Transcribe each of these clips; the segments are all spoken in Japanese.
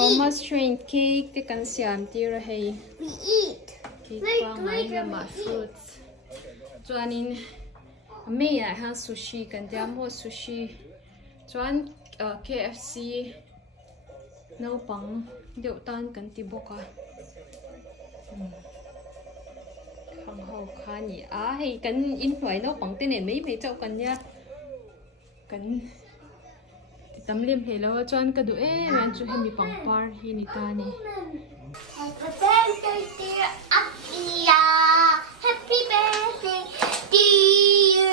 Thomas train cake ที่กันเสียมที่เราให้ We eat. เค้กวางไม้ละมา fruits จวนนี้ไม่อยากให้ซูชิกันเดี๋ยวหมดซูชิจวนKFC น้าปังเดี๋ยวตานกันที่บอกว่าข้างเขาข้านี่ให้กันอินหน่วยน้าปังเต้นไม่เจ้ากันเนี่ยกันติดตามเลี้ยงให้แล้วจวนก็ดูมันจะให้มีปังปาร์ที่นี่ตานี่ Happy birthday, dear Akira. Happy birthday to you.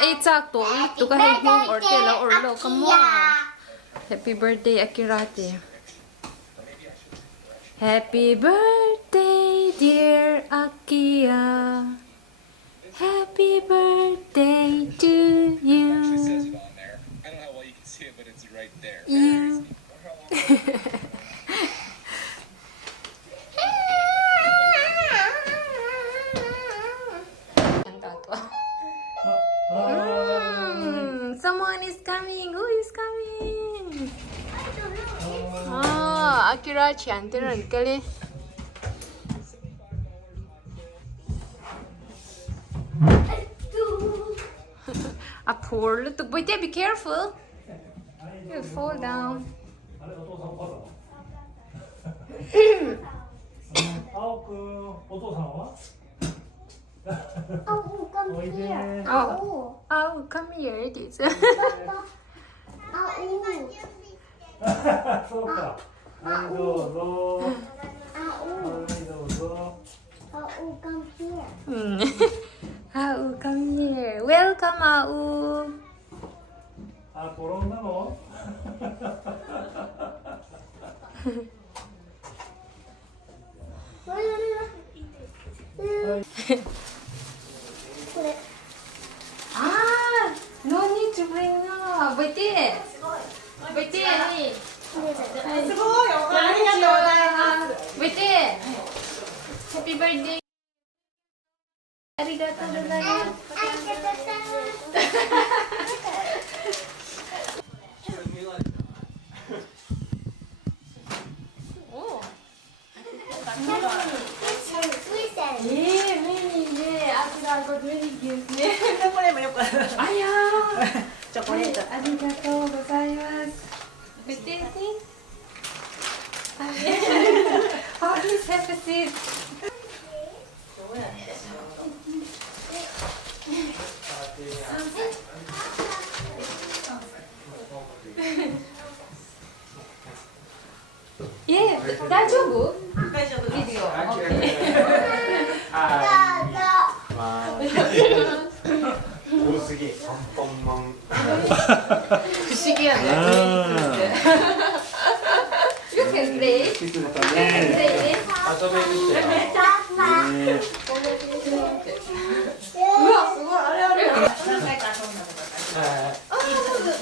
ไอ้จากตัวก็ให้ห้องออร์เดอร์แล้วออร์โลก็มั่ว Happy birthday Akira dear Happy birthday dear Akira Happy birthday to you you Someone is coming. Who is coming? Akira chanter uncle. A poor little boy. Be careful. You'll fall down. 青くん、お父さんは Oh, come here. Oh, come here, dude. Oh. そうか。はい、どうぞ。はい、どうぞ。Oh, come here. Au, come here. Welcome, Au. あ、転んだのこれ No need to bring up. Wait it. Wait it. これだよ。すごい、ありがとうございます。 Wait it. Happy birthday. ありがとうございます。これもよくある。あやチョコレート。ありがとうございます。Wait it. Oh, please have a seat. Yeah, 大丈夫？大丈夫です。ビデオ。多すぎ。アンパンマン。不思議やね。You can play. キスだ You can ね。 play. 遊べるって。うわ、すごい、あれあれ。何回か遊んだことある。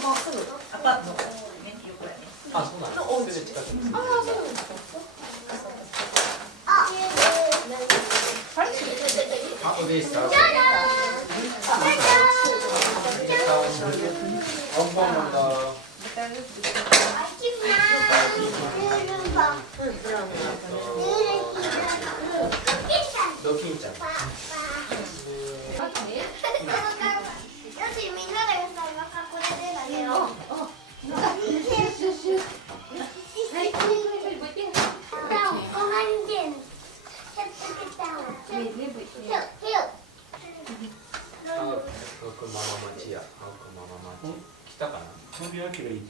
もうすぐアパートのね、横やね。あ、そうなんのお家で近くに。あ、そうですか。あ、おでした。アンパンマンだ。ドキンちゃん。来たかな。飛び分けがいいって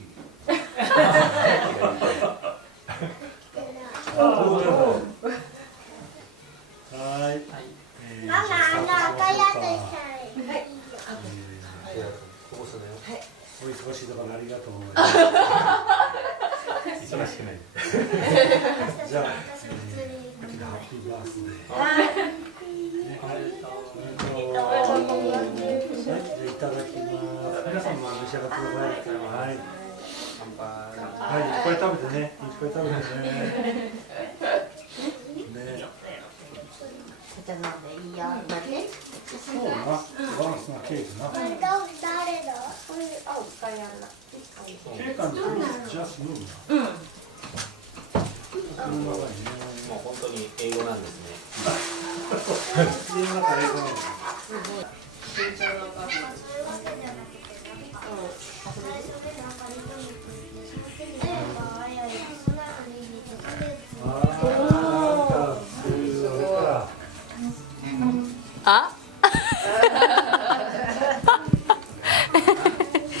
はい。こぼすのよ。お忙しいところありがとう。忙しくない。じゃあ、秋田ハッピーバースデー。いただきます。皆さんも召し上がってください。はい。乾杯。はい、いっぱい食べてね。いっぱい食べてね。ね。じゃあなんでいいよ。待って。そうな。バランスなケーキな。誰だ？これ青か。景観とジャスムーブ。うん。もう本当に英語なんですね。家の中英語なの。あ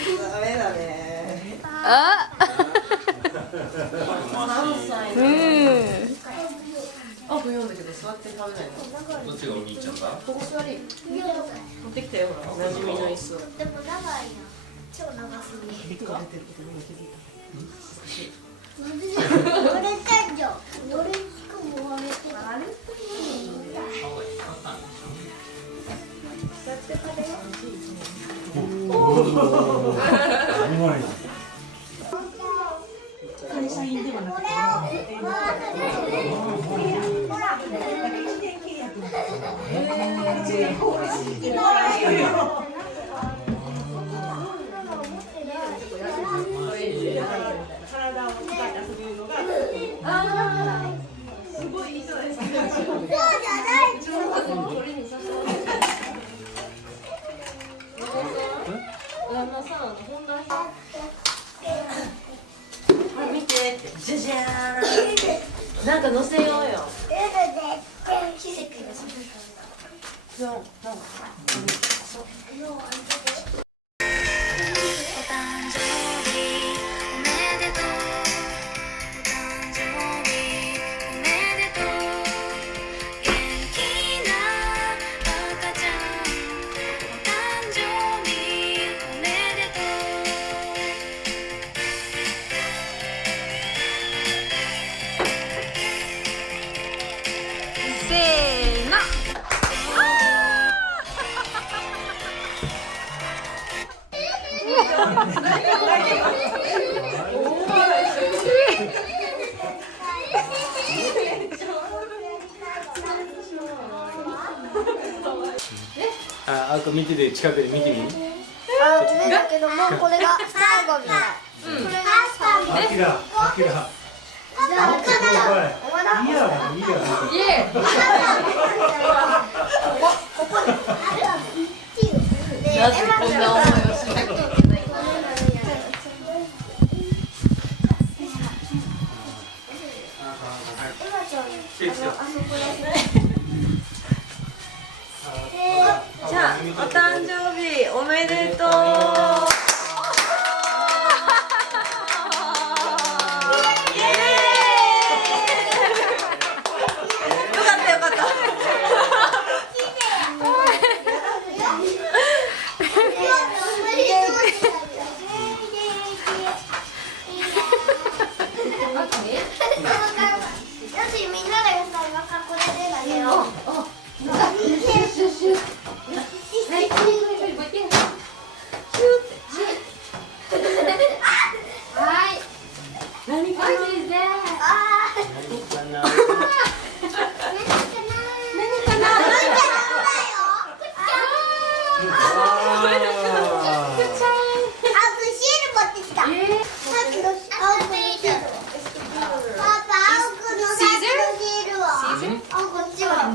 ダメだね。あ3歳うんあ、不要だけど座って食べないの。どっちがお兄ちゃんだ？ここ座り。持ってきたよ、ほら。馴染みの椅子。でも長いやん。超長すぎ。ビッグが出てることに気づいた。俺たんじゃん。俺しかも割れてる。あれ？うまい。会社員ではなくて。体を使って遊べるのが。すごいいい人です。そうじゃないじゃん。見てってじゃじゃーん。なんか乗せようよ。奇跡がする。そうなんかせーのあ、あと見てて近くで見てみ。あ、だけどもうこれが最後みたい。これが最後。アキラ、アキラ。じゃあ、いいや、いいや。イエーなぜこんな思いをしなきゃいけないの。じゃあ、お誕生日おめでとう。イエーイ。よかったよかった。みんなでさ、今これでだけど。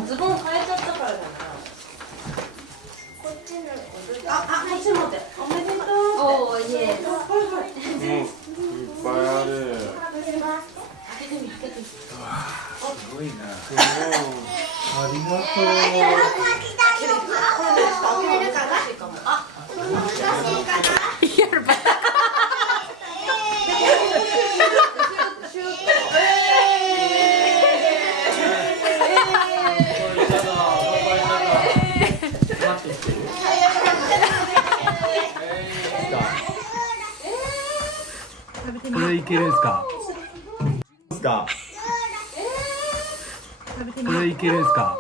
ズボン変えちゃったからだな。こっちの。あ、こっちもで。おめでとう。おーイエーいっぱいある。すごいな。ありがとう。これね、開けれるかな。あ、難しいかな。これいけるんすか。これいけるんすか。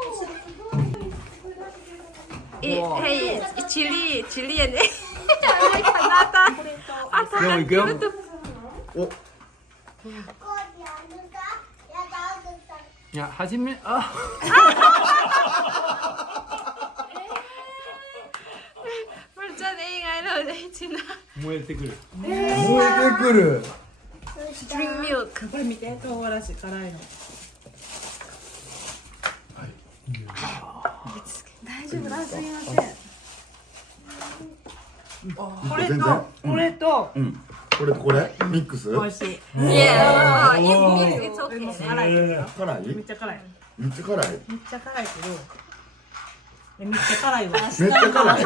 Hey, chili and panata. でもいくよ。お。いや、初め、あ。We're just eating. I don't 燃えてくる。燃えてくる。 Drink milk. これ見て、唐辛子辛いの。大丈夫だ、すみません。これと、これと、うん。これとこれミックス。美味しい。 Yeah. It's okay. 辛い。辛い？めっちゃ辛い。めっちゃ辛い。めっちゃ辛いけど。めっちゃ辛いわ。めっちゃ辛い。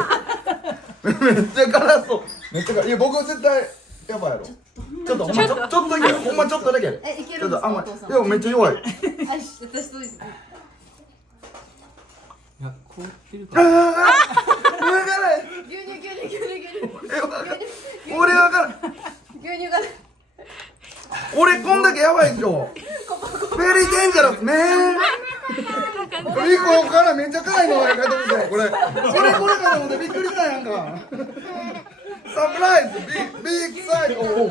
めっちゃ辛そう。めっちゃ辛い。いや僕は絶対やばいやろ。ちょっとほんまちょっとだけ。ほんまちょっとだけ。ちょっとあんまり。いやめっちゃ弱い。いや、凍ってるああ。上がない。俺わからん。俺こんだけやばいでしょ。ベリーデンジャラスねー。リコからめっちゃ辛いのやかと思ってこれかと思ってびっくりしたやんか。サプライズビッグサイズ。おお。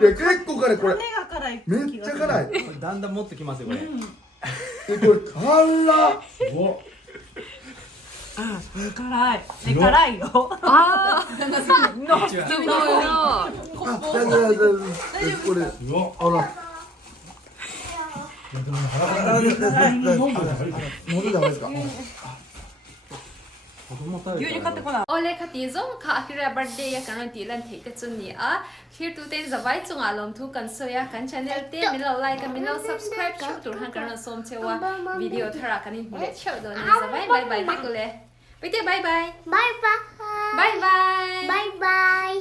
いや結構辛いこれ。めっちゃ辛い。だんだん持ってきますよ、これ。これ辛っ。お。辛い。辛いよ。ああ。違う。すごいな。これうわ。あら。もうダメですか。牛乳買ってこない。 Ole khati zong kha Akira Birthday ya kan ti lan thei te chun ni a here to ten zawai chunga lom thu kan soya kan channel te min lo like kan min lo subscribe kan tur han kan som chewa video thara kan in hule cheu do ni zawai bye bye bye gole bye bye bye Bye bye. bye bye Bye bye.